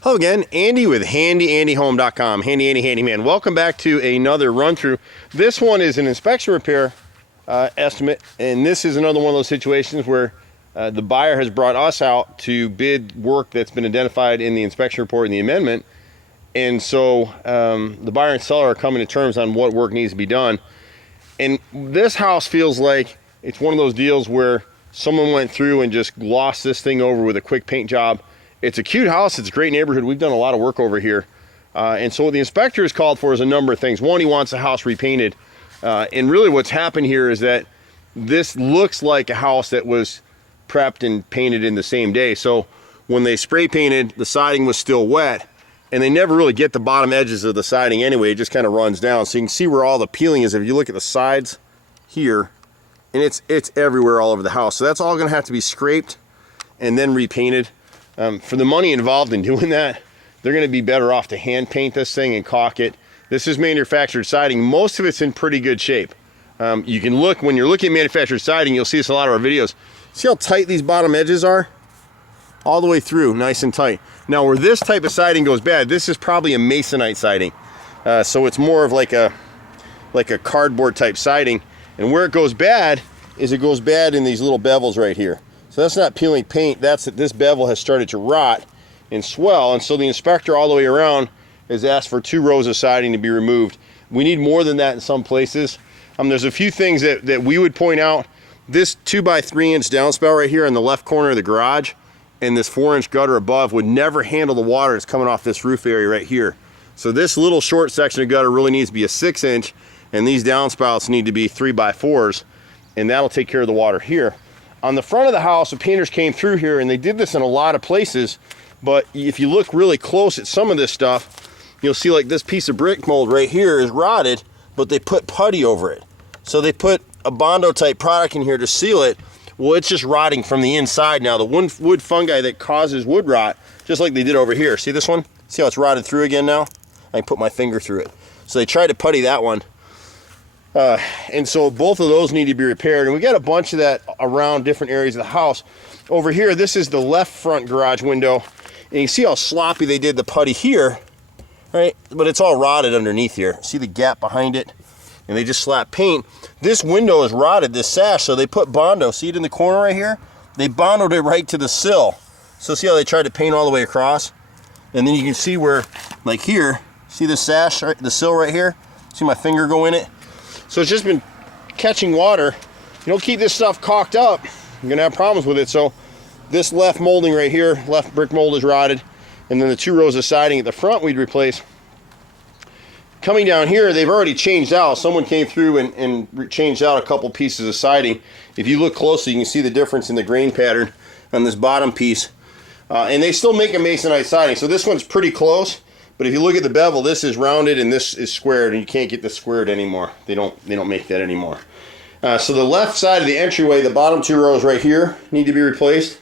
Hello again, Andy with HandyANDYHome.com. Handy Andy Handyman. Welcome back to another run through. This one is an inspection repair estimate, and this is another one of those situations where the buyer has brought us out to bid work that's been identified in the inspection report and the amendment. And so the buyer and seller are coming to terms on what work needs to be done. And this house feels like it's one of those deals where someone went through and just glossed this thing over with a quick paint job. It's a cute house. It's a great neighborhood. We've done a lot of work over here. And so what the inspector has called for is a number of things. One, he wants the house repainted. And really what's happened here is that this looks like a house that was prepped and painted in the same day. So when they spray painted, the siding was still wet, and they never really get the bottom edges of the siding anyway. It just kind of runs down. So you can see where all the peeling is. If you look at the sides here, and it's everywhere all over the house. So that's all gonna have to be scraped and then repainted. For the money involved in doing that, they're going to be better off to hand paint this thing and caulk it. This is manufactured siding. Most of it's in pretty good shape. You can look, when you're looking at manufactured siding, you'll see this in a lot of our videos. See how tight these bottom edges are? All the way through, nice and tight. Now where this type of siding goes bad, this is probably a masonite siding. So it's more of like a cardboard type siding. And where it goes bad is it goes bad in these little bevels right here. So that's not peeling paint, that's that this bevel has started to rot and swell, and so the inspector all the way around has asked for 2 rows of siding to be removed. We need more than that in some places. There's a few things that we would point out. This 2x3 inch downspout right here in the left corner of the garage and this 4-inch gutter above would never handle the water that's coming off this roof area right here. So this little short section of gutter really needs to be a 6-inch, and these downspouts need to be 3x4s, and that'll take care of the water here. On the front of the house, the painters came through here, and they did this in a lot of places, but if you look really close at some of this stuff, you'll see like this piece of brick mold right here is rotted, but they put putty over it. So they put a Bondo type product in here to seal it. Well, it's just rotting from the inside now. The wood fungi that causes wood rot, just like they did over here. See this one? See how it's rotted through again now? I can put my finger through it. So they tried to putty that one. And so both of those need to be repaired, and we got a bunch of that around different areas of the house. Over here, this is the left front garage window, and you see how sloppy they did the putty here, right? But it's all rotted underneath here. See the gap behind it? And they just slapped paint. This window is rotted, this sash, so they put Bondo. See it in the corner right here? They Bondoed it right to the sill. So see how they tried to paint all the way across? And then you can see where, like here, see the sash, right, the sill right here? See my finger go in it? So it's just been catching water. You don't keep this stuff caulked up, you're gonna have problems with it. So this left molding right here, left brick mold is rotted, and then the 2 rows of siding at the front we'd replace. Coming down here, they've already changed out. Someone came through and changed out a couple pieces of siding. If you look closely, you can see the difference in the grain pattern on this bottom piece. And they still make a masonite siding, so this one's pretty close. But if you look at the bevel, this is rounded and this is squared, and you can't get this squared anymore. They don't make that anymore. So the left side of the entryway, the bottom 2 rows right here need to be replaced.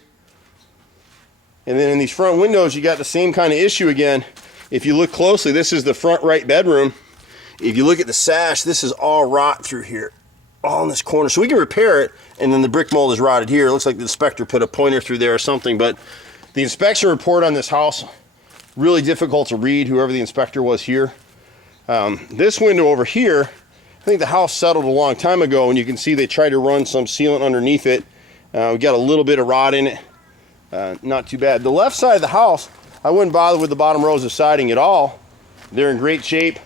And then in these front windows, you got the same kind of issue again. If you look closely, this is the front right bedroom. If you look at the sash, this is all rot through here, all in this corner. So we can repair it, and then the brick mold is rotted here. It looks like the inspector put a pointer through there or something, but the inspection report on this house, really difficult to read, whoever the inspector was here. This window over here, I think the house settled a long time ago, and you can see they tried to run some sealant underneath it. We got a little bit of rot in it. Not too bad. The left side of the house, I wouldn't bother with the bottom rows of siding at all. They're in great shape.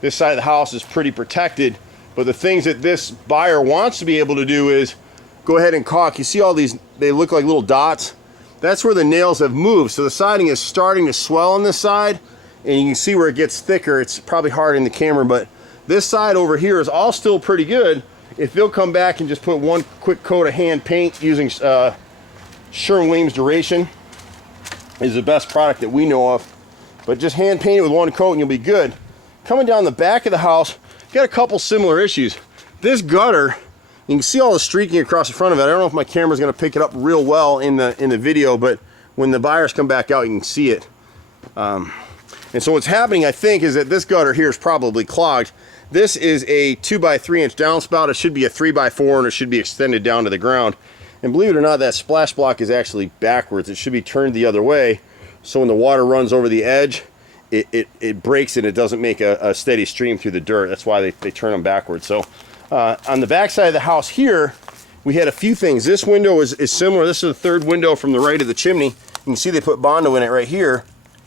This side of the house is pretty protected, but the things that this buyer wants to be able to do is go ahead and caulk. You see all these, they look like little dots. That's where the nails have moved, so the siding is starting to swell on this side, and you can see where it gets thicker. It's probably hard in the camera, but this side over here is all still pretty good. If they'll come back and just put 1 quick coat of hand paint using Sherwin-Williams Duration is the best product that we know of, but just hand paint it with 1 coat and you'll be good. Coming down the back of the house, got a couple similar issues. This gutter, you can see all the streaking across the front of it. I don't know if my camera's gonna pick it up real well in the video, but when the buyers come back out, you can see it. And so what's happening, I think, is that this gutter here is probably clogged. This is a 2x3 inch downspout. It should be a 3x4, and it should be extended down to the ground. And believe it or not, that splash block is actually backwards. It should be turned the other way. so when the water runs over the edge, it breaks and it doesn't make a steady stream through the dirt. That's why they turn them backwards. So on the back side of the house here, we had a few things. This window is similar. This is the third window from the right of the chimney. You can see they put Bondo in it right here.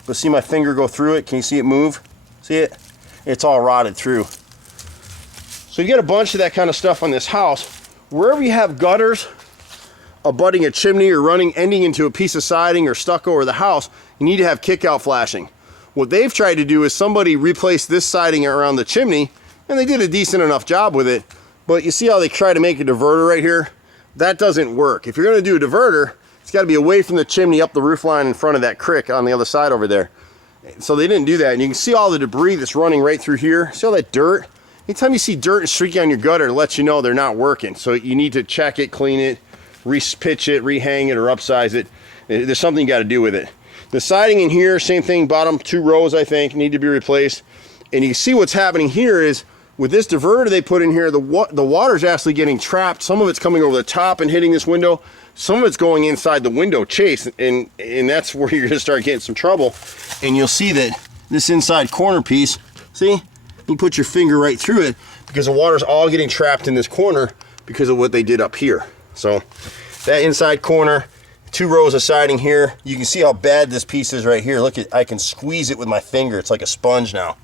But see my finger go through it? Can you see it move? See it? It's all rotted through. So you get a bunch of that kind of stuff on this house. Wherever you have gutters abutting a chimney or ending into a piece of siding or stucco or the house, you need to have kick-out flashing. What they've tried to do is somebody replace this siding around the chimney, and they did a decent enough job with it. But you see how they try to make a diverter right here? That doesn't work. If you're going to do a diverter, it's got to be away from the chimney up the roof line in front of that crick on the other side over there. So they didn't do that. And you can see all the debris that's running right through here. See all that dirt? Anytime you see dirt and streaky on your gutter, it lets you know they're not working. So you need to check it, clean it, re-pitch it, rehang it, or upsize it. There's something you got to do with it. The siding in here, same thing, bottom 2 rows, I think, need to be replaced. And you can see what's happening here is, with this diverter they put in here, the water's actually getting trapped. Some of it's coming over the top and hitting this window. Some of it's going inside the window chase, and that's where you're gonna start getting some trouble. And you'll see that this inside corner piece, see? You put your finger right through it because the water's all getting trapped in this corner because of what they did up here. So that inside corner, 2 rows of siding here. You can see how bad this piece is right here. Look, I can squeeze it with my finger. It's like a sponge now.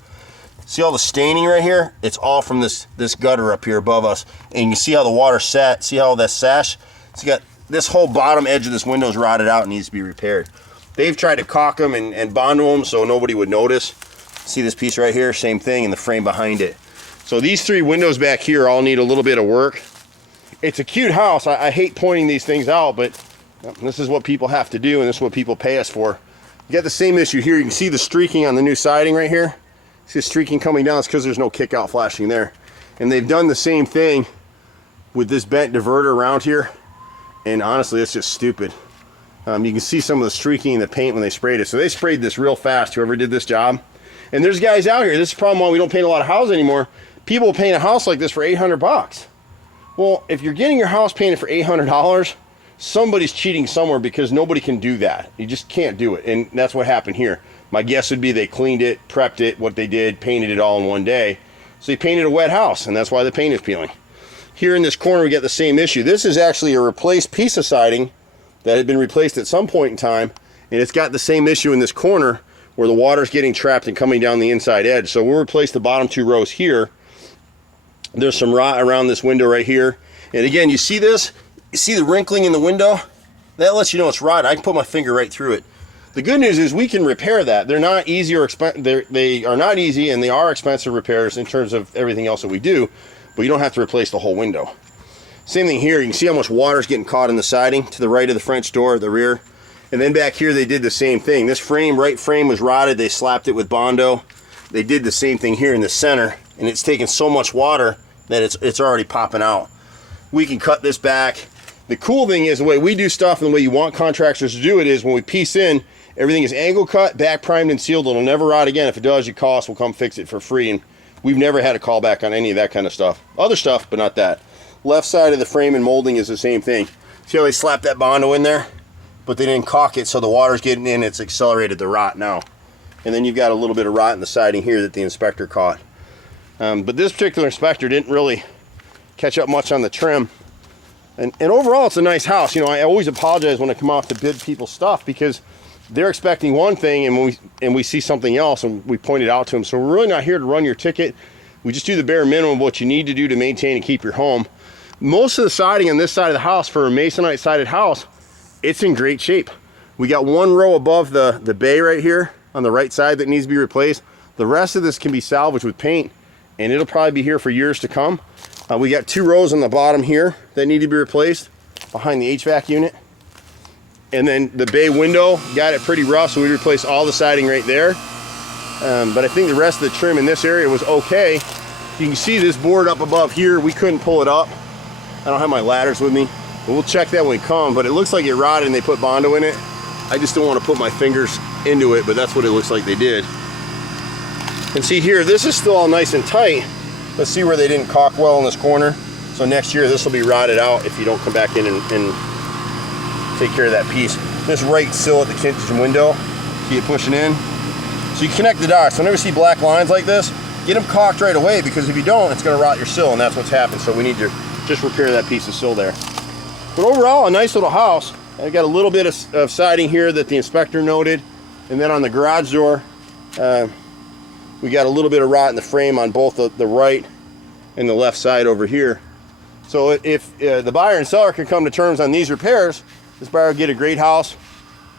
See all the staining right here? It's all from this gutter up here above us. And you see how the water sat. See how that sash? So you got this whole bottom edge of this window is rotted out and needs to be repaired. They've tried to caulk them and Bondo them so nobody would notice. See this piece right here? Same thing, and the frame behind it. So these 3 windows back here all need a little bit of work. It's a cute house. I hate pointing these things out, but this is what people have to do, and this is what people pay us for. You got the same issue here. You can see the streaking on the new siding right here. See the streaking coming down? It's because there's no kick-out flashing there. And they've done the same thing with this bent diverter around here. And honestly, it's just stupid. You can see some of the streaking in the paint when they sprayed it. So they sprayed this real fast, whoever did this job. And there's guys out here. This is the problem why we don't paint a lot of houses anymore. People will paint a house like this for 800 bucks. Well, if you're getting your house painted for $800, somebody's cheating somewhere because nobody can do that. You just can't do it. And that's what happened here. My guess would be they cleaned it, prepped it, what they did, painted it all in one day. So they painted a wet house, and that's why the paint is peeling. Here in this corner, we get the same issue. This is actually a replaced piece of siding that had been replaced at some point in time, and it's got the same issue in this corner where the water's getting trapped and coming down the inside edge. So we'll replace the bottom 2 rows here. There's some rot around this window right here. And again, you see this? You see the wrinkling in the window? That lets you know it's rotted. I can put my finger right through it. The good news is we can repair that. They're not easy or they are not easy, and they are expensive repairs in terms of everything else that we do, but you don't have to replace the whole window. Same thing here. You can see how much water's getting caught in the siding to the right of the French door, the rear. And then back here they did the same thing. This frame, right frame, was rotted. They slapped it with Bondo. They did the same thing here in the center, and it's taken so much water that it's already popping out. We can cut this back. The cool thing is the way we do stuff and the way you want contractors to do it is when we piece in, everything is angle cut, back primed and sealed. It'll never rot again. If it does, you call us, we'll come fix it for free. And we've never had a call back on any of that kind of stuff. Other stuff, but not that. Left side of the frame and molding is the same thing. See how they slapped that Bondo in there? But they didn't caulk it, so the water's getting in. It's accelerated the rot now. And then you've got a little bit of rot in the siding here that the inspector caught. But this particular inspector didn't really catch up much on the trim. And overall, it's a nice house. You know, I always apologize when I come off to bid people's stuff because they're expecting one thing and we see something else and we point it out to them. So we're really not here to run your ticket. We just do the bare minimum of what you need to do to maintain and keep your home. Most of the siding on this side of the house for a masonite sided house, it's in great shape. We got 1 row above the bay right here on the right side that needs to be replaced. The rest of this can be salvaged with paint and it'll probably be here for years to come. We got 2 rows on the bottom here that need to be replaced behind the HVAC unit. And then the bay window got it pretty rough, so we replaced all the siding right there. But I think the rest of the trim in this area was okay. You can see this board up above here. We couldn't pull it up. I don't have my ladders with me, but we'll check that when we come. But it looks like it rotted and they put Bondo in it. I just don't want to put my fingers into it, but that's what it looks like they did. And see here, this is still all nice and tight. Let's see where they didn't caulk well in this corner. So next year this will be rotted out if you don't come back in and take care of that piece. This right sill at the kitchen window Keep pushing in. So you connect the dots. Whenever you see black lines like this, get them caulked right away, because if you don't, it's going to rot your sill, and that's what's happened. So we need to just repair that piece of sill there. But overall, a nice little house. I got a little bit of siding here that the inspector noted, and then on the garage door, we got a little bit of rot in the frame on both the right and the left side over here. So if the buyer and seller can come to terms on these repairs, this buyer will get a great house.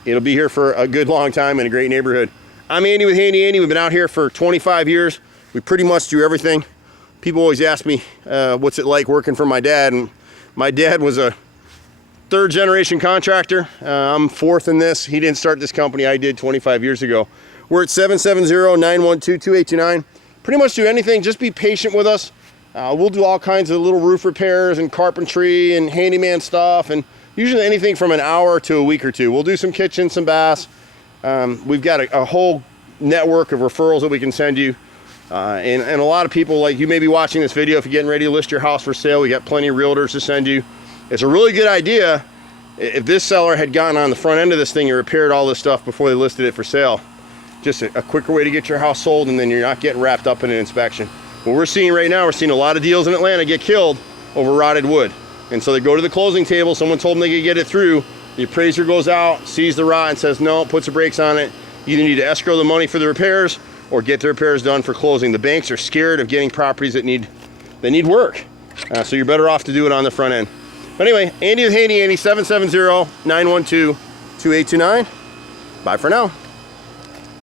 It'll be here for a good long time in a great neighborhood. I'm Andy with Handy Andy. We've been out here for 25 years. We pretty much do everything. People always ask me, what's it like working for my dad? And my dad was a third generation contractor. I'm fourth in this. He didn't start this company. I did 25 years ago. We're at 770-912-2829. Pretty much do anything. Just be patient with us. We'll do all kinds of little roof repairs and carpentry and handyman stuff, and usually anything from an hour to a week or two. We'll do some kitchens, some baths. We've got a whole network of referrals that we can send you. And a lot of people, like you may be watching this video, if you're getting ready to list your house for sale, we got plenty of realtors to send you. It's a really good idea if this seller had gone on the front end of this thing and repaired all this stuff before they listed it for sale. Just a quicker way to get your house sold, and then you're not getting wrapped up in an inspection. What we're seeing right now, we're seeing a lot of deals in Atlanta get killed over rotted wood. And so they go to the closing table, someone told them they could get it through, the appraiser goes out, sees the rot and says no, puts the brakes on it. You either need to escrow the money for the repairs or get the repairs done for closing. The banks are scared of getting properties that need work. So you're better off to do it on the front end. But anyway, Andy with Handy Andy, 770-912-2829. Bye for now.